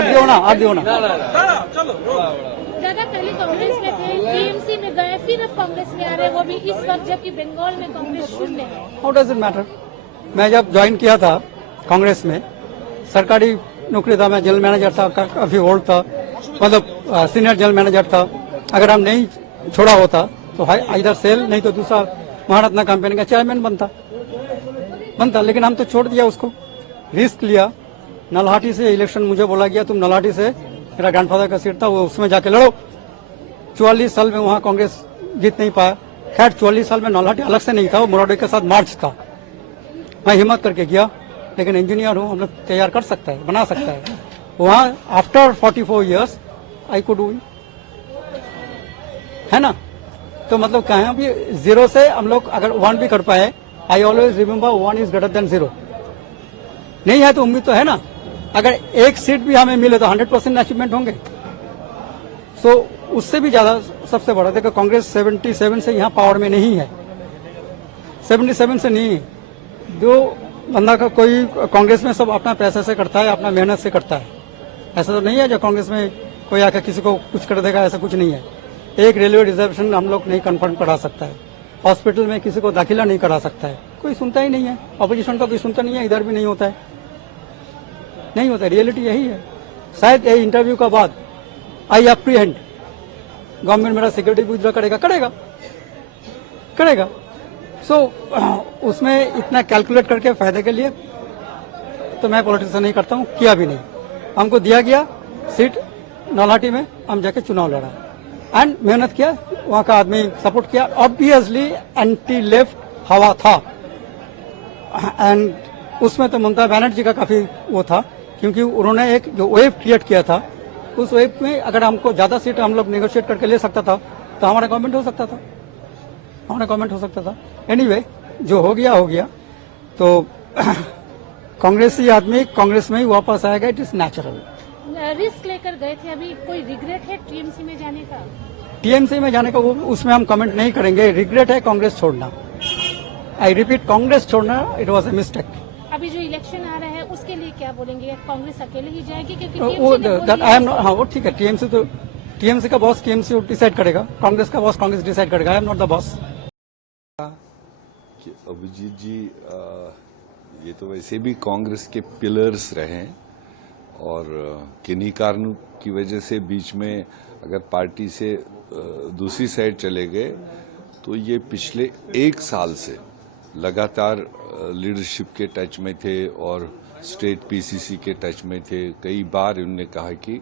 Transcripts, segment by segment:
दियो ना। दादा पहले कांग्रेस में थे, टीएमसी में गए, फिर अब कांग्रेस में आ रहे, वो भी इस वक्त जबकि बंगाल में कांग्रेस शून्य है। How does it matter? मैं जब ज्वाइन किया था कांग्रेस में, सरकारी नौकरी था, मैं जनरल मैनेजर था, काफी ओल्ड था, मतलब सीनियर जनरल मैनेजर था। अगर हम नहीं छोड़ा होता तो इधर सेल नहीं तो दूसरा महारत्ना कंपनी का चेयरमैन बनता, लेकिन हम तो छोड़ दिया उसको, रिस्क लिया। नल्हाटी से इलेक्शन मुझे बोला गया, तुम नल्हाटी से, मेरा ग्रैंडफादर का सीट था, वो उसमें जाके लड़ो। 44 साल में वहां कांग्रेस जीत नहीं पाया। खैर 44 साल में नल्हाटी अलग से नहीं था, वो मोराडे के साथ मार्च था। मैं हिम्मत करके गया, लेकिन इंजीनियर हूं, हम लोग तैयार कर सकता है, बना सकता है। वहां after 44 years I could win, है ना। तो मतलब कहें अभी जीरो से हम लोग अगर 1 भी कर पाए, I always remember 1 is greater than 0। नहीं है तो उम्मीद तो है ना। अगर एक सीट भी हमें मिले तो 100% अचीवमेंट होंगे। सो उससे भी ज्यादा सबसे बड़ा देखो, कांग्रेस 77 से यहाँ पावर में नहीं है, 77 से नहीं है। जो बंदा का कोई कांग्रेस में सब अपना पैसे से करता है, अपना मेहनत से करता है। ऐसा तो नहीं है जो कांग्रेस में कोई आकर किसी को कुछ कर देगा, ऐसा कुछ नहीं है। एक रेलवे रिजर्वेशन हम लोग नहीं कन्फर्म करा सकता है, हॉस्पिटल में किसी को दाखिला नहीं करा सकता है, कोई सुनता ही नहीं है। ऑपोजिशन का कोई सुनता नहीं है, इधर भी नहीं होता है, नहीं होता है। रियलिटी यही है। शायद ये इंटरव्यू का बाद आई अप्रीहेंड गवर्नमेंट मेरा सिक्योरिटी विड्रॉ करेगा। सो उसमें इतना कैलकुलेट करके फायदे के लिए तो मैं पॉलिटिक्स नहीं करता हूँ, किया भी नहीं। हमको दिया गया सीट नल्हाटी में, हम जाके चुनाव लड़ा एंड मेहनत किया, वहां का आदमी सपोर्ट किया। ऑब्वियसली एंटी लेफ्ट हवा था एंड उसमें तो ममता बनर्जी का काफी वो था, क्योंकि उन्होंने एक जो वेव क्रिएट किया था, उस वेव में अगर हमको ज्यादा सीट हम लोग नेगोशिएट करके ले सकता था तो हमारा गवर्नमेंट हो सकता था। एनीवे, जो हो गया। तो कांग्रेसी आदमी कांग्रेस में ही वापस आएगा, इट इज नेचुरल। रिस्क लेकर गए थे, अभी कोई रिग्रेट है टीएमसी में जाने का? टीएमसी में जाने का वो उसमें हम कमेंट नहीं करेंगे। रिग्रेट है कांग्रेस छोड़ना, आई रिपीट, कांग्रेस छोड़ना इट वॉज ए मिस्टेक। अभी जो इलेक्शन आ रहा है उसके लिए क्या बोलेंगे? कांग्रेस अकेले ही जाएगी? क्योंकि हाँ वो ठीक है, टीएमसी का बॉस टीएमसी डिसाइड करेगा, कांग्रेस का बॉस कांग्रेस डिसाइड करेगा। I am not the boss. Abhijit ji, ये तो वैसे भी कांग्रेस के पिलर्स रहे हैं और किन्हीं कारणों की वजह से बीच में अगर पार्टी से दूसरी साइड चले गए तो ये पिछले 1 साल से लगातार लीडरशिप के टच में थे और स्टेट पीसीसी के टच में थे। कई बार उन्होंने कहा कि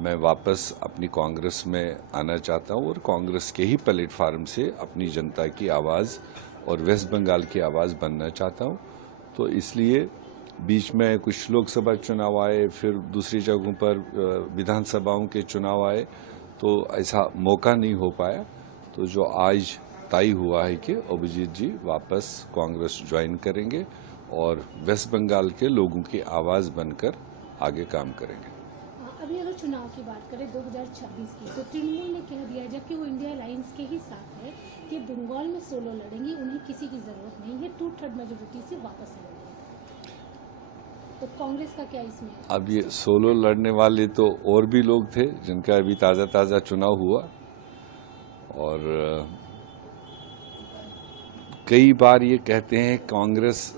मैं वापस अपनी कांग्रेस में आना चाहता हूं और कांग्रेस के ही प्लेटफार्म से अपनी जनता की आवाज और वेस्ट बंगाल की आवाज बनना चाहता हूं। तो इसलिए बीच में कुछ लोकसभा चुनाव आए, फिर दूसरी जगहों पर विधानसभाओं के चुनाव आए, तो ऐसा मौका नहीं हो पाया। तो जो आज तय हुआ है कि अभिजीत जी वापस कांग्रेस ज्वाइन करेंगे और वेस्ट बंगाल के लोगों की आवाज बनकर आगे काम करेंगे। अभी अगर चुनाव की बात करें 2026 की, तो तृणमूल ने कह दिया, जबकि वो इंडिया अलायंस के ही साथ है, कि बंगाल में सोलो लड़ेंगी, उन्हें किसी की जरूरत नहीं है, 2/3 मेजोरिटी से वापस आएंगे। तो कांग्रेस का क्या इसमें? अब ये सोलो लड़ने वाले तो और भी लोग थे जिनका अभी ताजा चुनाव हुआ और कई बार ये कहते हैं कांग्रेस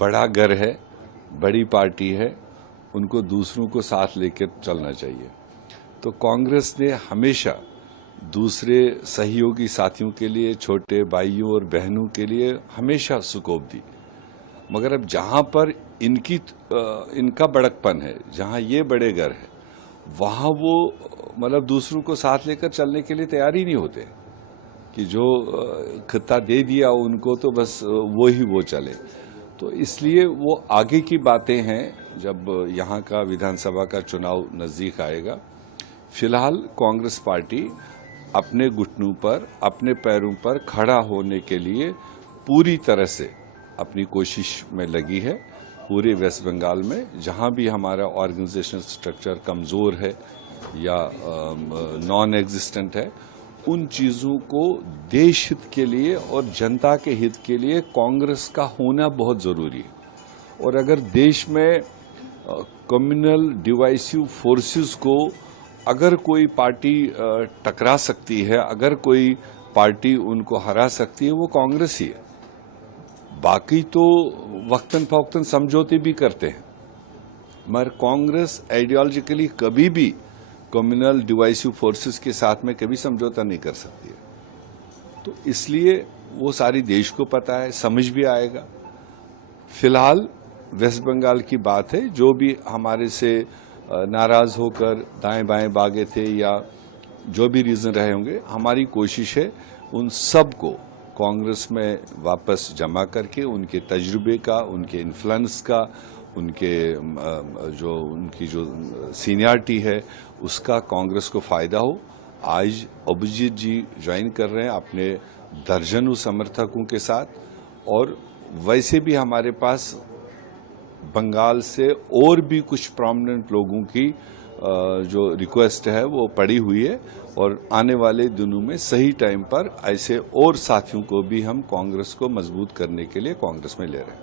बड़ा घर है, बड़ी पार्टी है, उनको दूसरों को साथ लेकर चलना चाहिए। तो कांग्रेस ने हमेशा दूसरे सहयोगी साथियों के लिए, छोटे भाइयों और बहनों के लिए हमेशा स्कोप दी। मगर अब जहां पर इनका बड़कपन है, जहां ये बड़े घर है, वहां वो मतलब दूसरों को साथ लेकर चलने के लिए तैयार ही नहीं होते कि जो खिता दे दिया उनको तो बस वो चले। तो इसलिए वो आगे की बातें हैं जब यहाँ का विधानसभा का चुनाव नजदीक आएगा। फिलहाल कांग्रेस पार्टी अपने घुटनों पर, अपने पैरों पर खड़ा होने के लिए पूरी तरह से अपनी कोशिश में लगी है। पूरे वेस्ट बंगाल में जहां भी हमारा ऑर्गेनाइजेशनल स्ट्रक्चर कमजोर है या नॉन एग्जिस्टेंट है, उन चीजों को देश हित के लिए और जनता के हित के लिए कांग्रेस का होना बहुत जरूरी है। और अगर देश में कम्युनल डिवाइसिव फोर्सेस को अगर कोई पार्टी टकरा सकती है, अगर कोई पार्टी उनको हरा सकती है, वो कांग्रेस ही है। बाकी तो वक्तन फवक्तन समझौते भी करते हैं, मगर कांग्रेस आइडियोलॉजिकली कभी भी कम्युनल डिवाइसिव फोर्सेस के साथ में कभी समझौता नहीं कर सकती है। तो इसलिए वो सारी देश को पता है, समझ भी आएगा। फिलहाल वेस्ट बंगाल की बात है, जो भी हमारे से नाराज होकर दाएं बाएं भागे थे या जो भी रीजन रहे होंगे, हमारी कोशिश है उन सब को कांग्रेस में वापस जमा करके उनके तजुर्बे का, उनके इन्फ्लुएंस का, उनकी जो सीनियरिटी है उसका कांग्रेस को फायदा हो। आज अभिजीत जी ज्वाइन कर रहे हैं अपने दर्जनों समर्थकों के साथ, और वैसे भी हमारे पास बंगाल से और भी कुछ प्रोमिनेंट लोगों की जो रिक्वेस्ट है वो पड़ी हुई है, और आने वाले दिनों में सही टाइम पर ऐसे और साथियों को भी हम कांग्रेस को मजबूत करने के लिए कांग्रेस में ले रहे हैं।